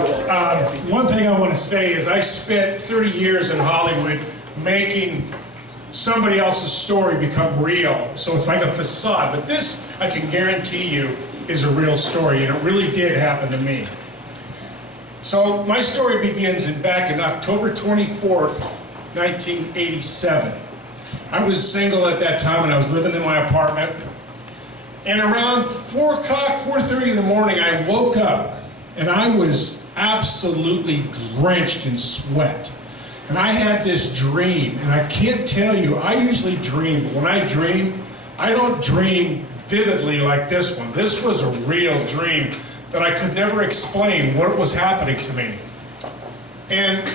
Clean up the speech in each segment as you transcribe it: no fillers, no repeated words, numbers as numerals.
Well, one thing I want to say is I spent 30 years in Hollywood making somebody else's story become real. So it's like a facade. But this, I can guarantee you, is a real story, and it really did happen to me. So my story begins back in October 24th, 1987. I was single at that time, and I was living in my apartment. And around 4 o'clock, 4:30 in the morning, I woke up, and I was absolutely drenched in sweat. And I had this dream, and I can't tell you, I usually dream, but when I dream, I don't dream vividly like this one. This was a real dream that I could never explain what was happening to me. And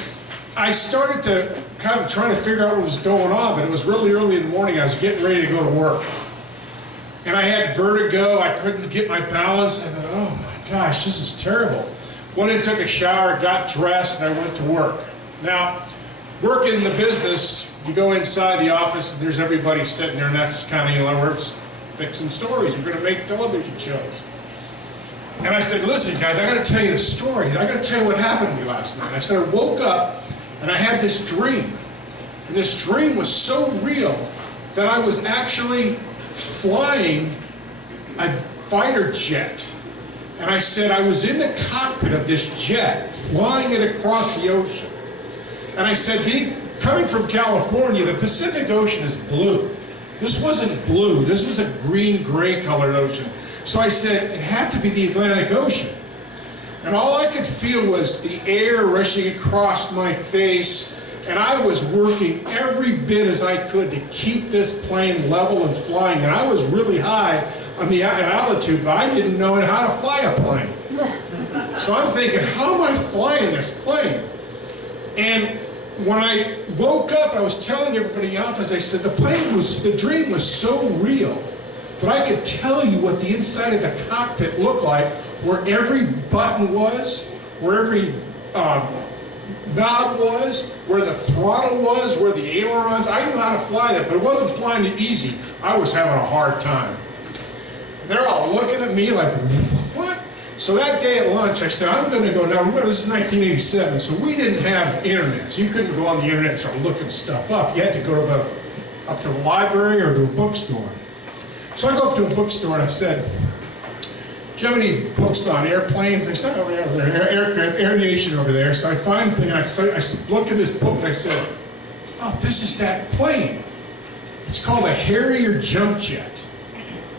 I started to kind of try to figure out what was going on, but it was really early in the morning. I was getting ready to go to work. And I had vertigo, I couldn't get my balance. I thought, oh my gosh, this is terrible. Went in, took a shower, got dressed, and I went to work. Now, working in the business, you go inside the office, and there's everybody sitting there, and that's kind of, you know, we're fixing stories. We're going to make television shows. And I said, listen, guys, I got to tell you the story. I got to tell you what happened to me last night. I said, I woke up, and I had this dream. And this dream was so real that I was actually flying a fighter jet. And I said I was in the cockpit of this jet, flying it across the ocean. And I said, coming from California, the Pacific Ocean is blue. This wasn't blue, this was a green-gray colored ocean. So I said, it had to be the Atlantic Ocean. And all I could feel was the air rushing across my face, and I was working every bit as I could to keep this plane level and flying. And I was really high on the altitude, but I didn't know how to fly a plane. So I'm thinking, how am I flying this plane? And when I woke up, I was telling everybody in the office, I said, the dream was so real that I could tell you what the inside of the cockpit looked like, where every button was, where every knob was, where the throttle was, where the ailerons. I knew how to fly that, but it wasn't flying it easy. I was having a hard time. And they're all looking at me like, what? So that day at lunch, I said, I'm going to go, now remember, this is 1987, so we didn't have internet, so you couldn't go on the internet and start looking stuff up. You had to go to up to the library or to a bookstore. So I go up to a bookstore and I said, do you have any books on airplanes? They said, oh, yeah, there, aircraft, aviation over there. So I find the thing, and I looked at this book and I said, oh, this is that plane. It's called a Harrier jump jet.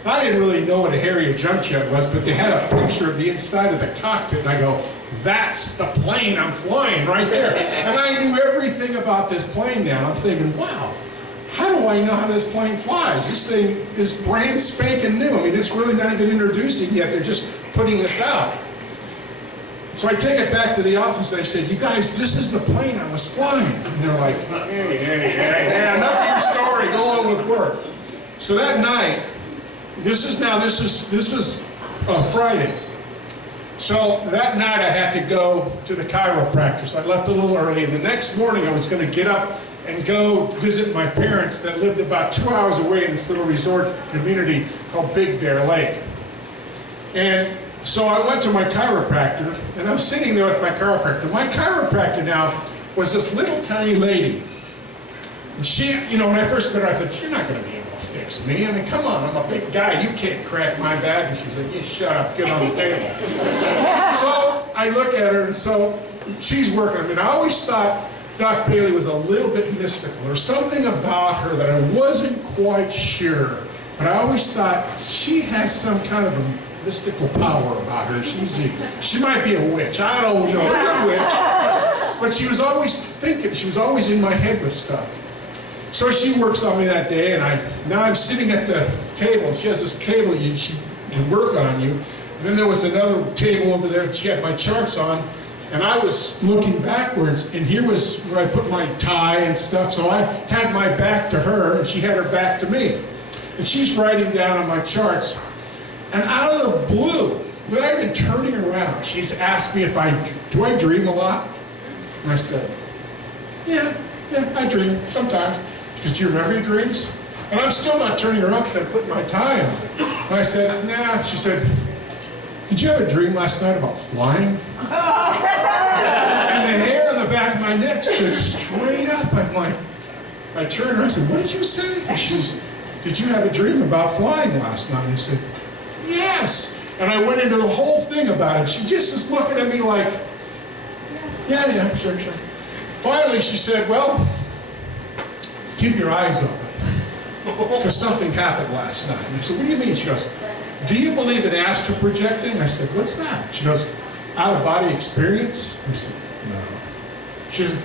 I didn't really know what a Harrier jump jet was, but they had a picture of the inside of the cockpit, and I go, that's the plane I'm flying right there. And I knew everything about this plane now. I'm thinking, wow, how do I know how this plane flies? This thing is brand spanking new. I mean, it's really not even introducing yet. They're just putting this out. So I take it back to the office and I said, you guys, this is the plane I was flying. And they're like, hey, enough of your story, go on with work. So that night, this was Friday. So that night I had to go to the chiropractor. So I left a little early, and the next morning I was going to get up and go visit my parents that lived about 2 hours away in this little resort community called Big Bear Lake. And so I went to my chiropractor, and I'm sitting there with my chiropractor. My chiropractor now was this little tiny lady. And she, you know, when I first met her, I thought, you're not going to be able to fix me. I mean, come on, I'm a big guy. You can't crack my back. And she's like, you shut up, get on the table. So I look at her, and so she's working. I mean, I always thought Doc Bailey was a little bit mystical, or something about her that I wasn't quite sure. But I always thought she has some kind of a mystical power about her. She might be a witch. I don't know. A witch. But she was always thinking. She was always in my head with stuff. So she works on me that day, and now I'm sitting at the table, and she has this table she can work on you. And then there was another table over there that she had my charts on, and I was looking backwards, and here was where I put my tie and stuff. So I had my back to her, and she had her back to me. And she's writing down on my charts. And out of the blue, without even turning around, she's asked me if do I dream a lot? And I said, yeah, I dream sometimes. Because do you remember your dreams? And I'm still not turning around because I put my tie on. And I said, nah. She said, did you have a dream last night about flying? And the hair on the back of my neck stood straight up. I'm like, I turned her, I said, what did you say? And she says, did you have a dream about flying last night? And I said, yes. And I went into the whole thing about it. She just was looking at me like, yeah, sure. Finally, she said, well, keep your eyes open, because something happened last night. And I said, what do you mean? She goes, do you believe in astral projecting? I said, what's that? She goes, out-of-body experience? I said, no. She says,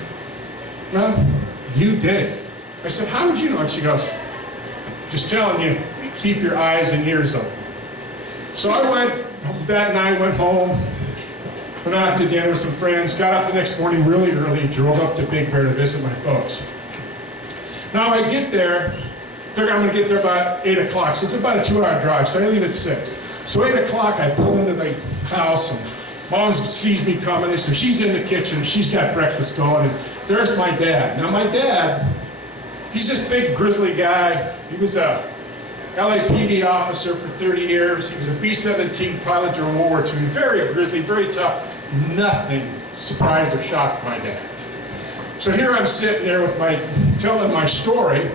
well, you did. I said, how did you know? And she goes, just telling you, keep your eyes and ears open. So I went, that night, went home, went out to dinner with some friends, got up the next morning really early, drove up to Big Bear to visit my folks. Now I get there, figure I'm going to get there about 8 o'clock, so it's about a 2-hour drive, so I leave at 6. So 8 o'clock I pull into the house, and Mom sees me coming, so she's in the kitchen, she's got breakfast going, and there's my dad. Now my dad, he's this big grizzly guy. He was a LAPD officer for 30 years. He was a B-17 pilot during World War II. Very grizzly, very tough. Nothing surprised or shocked my dad. So here I'm sitting there with telling my story,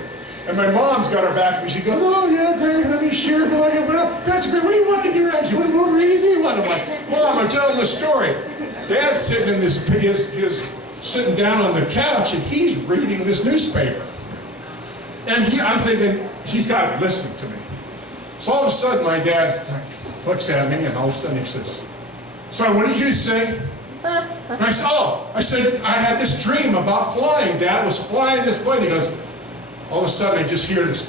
and my mom's got her back to me. She goes, oh yeah, great, honey, sure, go ahead. That's great. What do you want to hear? Do you want to move her easy? I'm like, Mom, I'm telling the story. Dad's sitting in this, he was sitting down on the couch, and he's reading this newspaper. And I'm thinking, he's got to listen to me. So all of a sudden, my dad looks at me, and all of a sudden he says, son, what did you say? And I said, I had this dream about flying. Dad was flying this plane. He goes, all of a sudden, I just hear this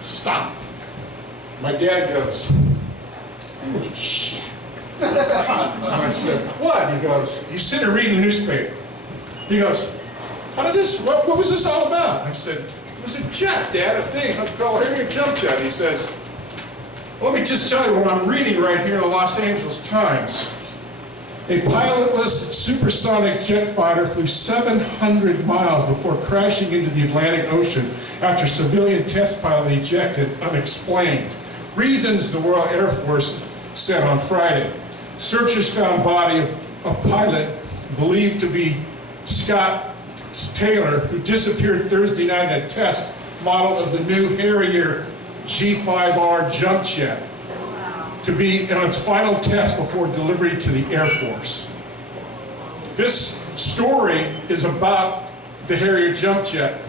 stop. My dad goes, holy shit. And I said, what? He goes, he's sitting there reading the newspaper. He goes, what was this all about? I said, it was a jet, Dad, a thing. I call it a jump jet. He says, let me just tell you what I'm reading right here in the Los Angeles Times. A pilotless supersonic jet fighter flew 700 miles before crashing into the Atlantic Ocean after civilian test pilot ejected unexplained. Reasons, the Royal Air Force said on Friday. Searchers found body of pilot believed to be Scott Taylor, who disappeared Thursday night in a test model of the new Harrier G5R jump jet to be on its final test before delivery to the Air Force. This story is about the Harrier jump jet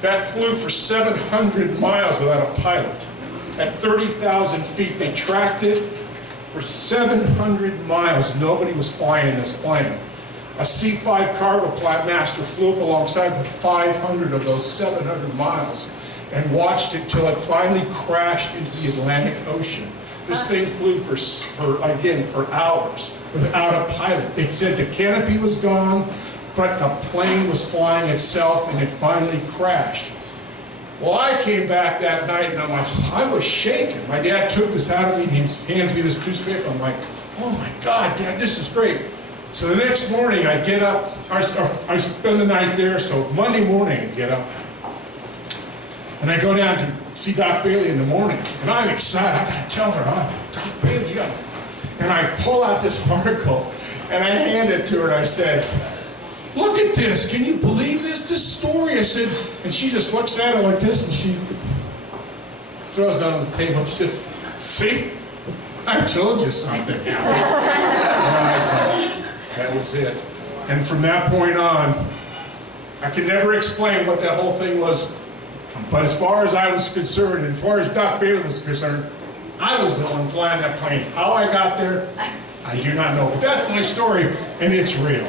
that flew for 700 miles without a pilot. At 30,000 feet, they tracked it for 700 miles. Nobody was flying this plane. A C-5 cargo master flew up alongside for 500 of those 700 miles and watched it till it finally crashed into the Atlantic Ocean. This thing flew for hours without a pilot. They said the canopy was gone, but the plane was flying itself and it finally crashed. Well, I came back that night and I was shaking. My dad took this out of me and he hands me this newspaper. I'm like, oh my God, Dad, this is great. So the next morning I get up, I spend the night there, so Monday morning I get up. And I go down to see Doc Bailey in the morning, and I'm excited. I gotta tell her, Doc Bailey, you gotta. And I pull out this article, and I hand it to her, and I said, look at this, can you believe this story? I said, and she just looks at it like this, and she throws it on the table, she says, see, I told you something. That was it. And from that point on, I can never explain what that whole thing was. But as far as I was concerned, and as far as Doc Bailey was concerned, I was the one flying that plane. How I got there, I do not know. But that's my story, and it's real.